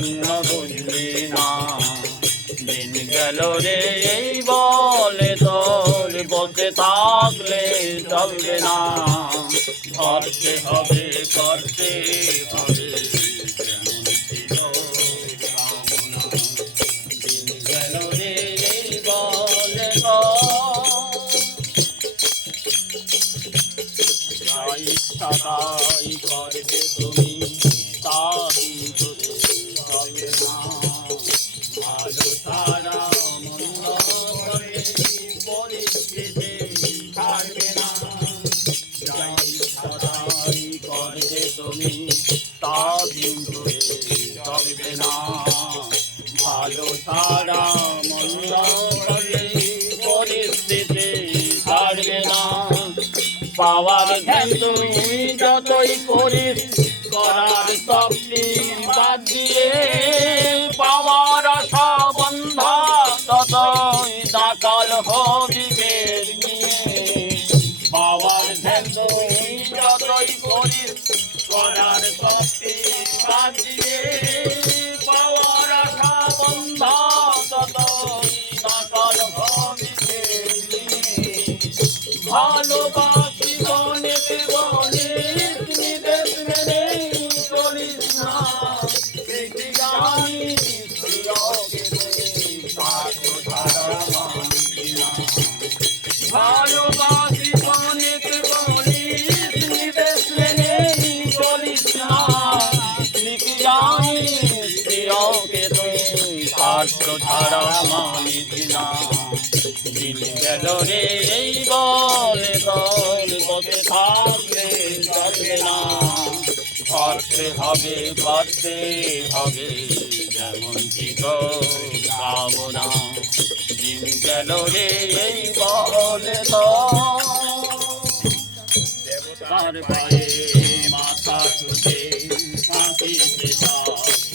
অন্য বুঝলি না। দিন গেল রে এই বলে তোর, বসে থাকলে চলবে না। করতে হবে করতে হবে যেমন ছিল কামনা। দিন গেল রে এই বলে যা ইচ্ছা তাই করবে তুমি, তাই ধরে চলবে না। ভালো তারা মন্দ করে পরিস্থিতি থাকবে না। যা ইচ্ছা তাই করবে তুমি, তা দিন ধরে চলবে না। ভালো তারা মন্দ করে পরিস্থিতি থাকবে না। পাওয়ার ধ্যান তুমি যতই করিস, করার শক্তি বাদ দিয়ে, পাওয়ার আশা বন্ধা ততই দাকাল হবি বের নিয়ে। পাওয়ার ধ্যান তুমি যতই করিস, করার শক্তি বাদ দিয়ে, পাওয়ার আশা বন্ধা ততই দাকাল হবি বের নিয়ে। ভালোবাসি বনে বনে নিদেশ মেনে চলিস না। বেশি জানি ভালোবাসি বনে বনে নিদেশ মেনে চলিস না। লিখি জানি প্রিয়কে তুই স্বার্থ ছাড়া মানিস না। দিন গেল রে এই বলে তোর, বসে থাকলে চলবে না। করতে হবে যেমন ছিল কামনা। দিন গেল রে এই বলে তোর, পায়ে মাথা ঠুকে কাঁদিতে থাক।